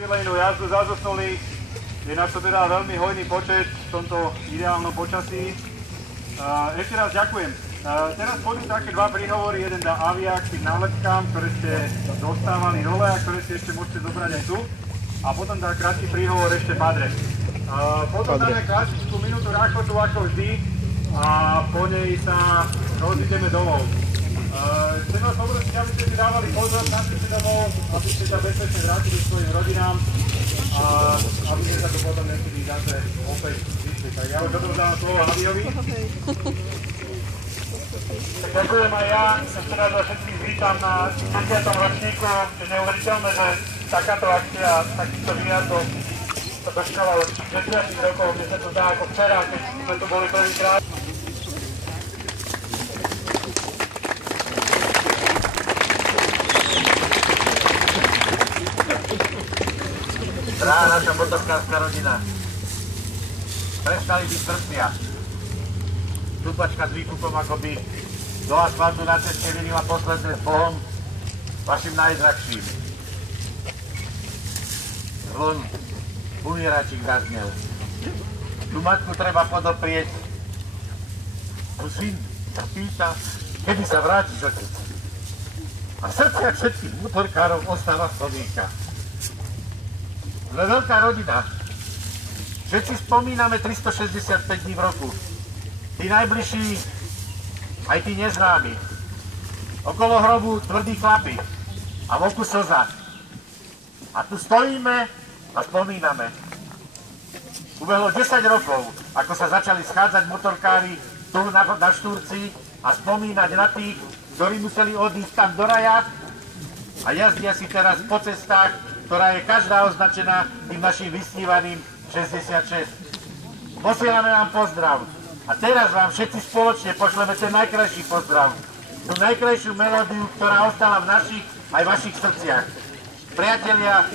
Speedlaneu jazdu zazosnuli. Je nás to teda veľmi hojný počet v tomto ideálnom počasí. Ešte raz ďakujem. Teraz pôjdu také dva príhovory, jeden dá Avia k tým nálepkám, ktoré ste dostávali dole a ktoré si ešte môžete zobrať aj tu. A potom dá krátky príhovor ešte Padre. Potom dáme klasickú minútu ráchotu ako vždy a po nej sa rozídeme domov. Chcem vás poprosiť, aby ste si dávali pozor na ceste domov, aby ste sa bezpečne vrátili k svojim rodinám a aby ste sa tu potom nechceli zase opäť vyšli. Tak ja už odovzdávam slovo Aviovi. Tak ďakujem aj ja, ešte raz vás všetkých vítam na 10. ročníku. Je neuveriteľné, že takáto akcia, takýchto výjazdov sa dočkala už 60 rokov, kde sa to dá ako včera, keď sme tu boli prvýkrát. Drahá naša motorkárska rodina, prestali byť prsia. Stúpačka s výkupom akoby do asfaltu na ceste vynila posledné s Bohom, vašim najdrahším. Zvon, umieračík zaznel. Tú matku treba podoprieť. Syn sa pýta, kedy sa vrátiš otec. A v srdciach všetkých motorkárov ostáva spomienka. Sme veľká rodina. Všetci spomíname 365 dní v roku. Tí najbližší, aj tí neznámi. Okolo hrobu tvrdí chlapi a v oku slza. A tu stojíme a spomíname. Ubehlo 10 rokov, ako sa začali schádzať motorkári tu na Štúrci a spomínať na tých, ktorí museli odísť tam do raja a jazdia si teraz po cestách, ktorá je každá označená tým našim vysnívaným 66. Posielame vám pozdrav. A teraz vám všetci spoločne pošleme ten najkrajší pozdrav. Tú najkrajšiu melódiu, ktorá ostala v našich aj vašich srdciach. Priatelia,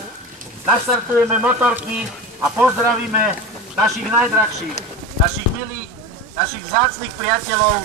naštartujeme motorky a pozdravíme našich najdrahších, našich milých, našich vzácnych priateľov.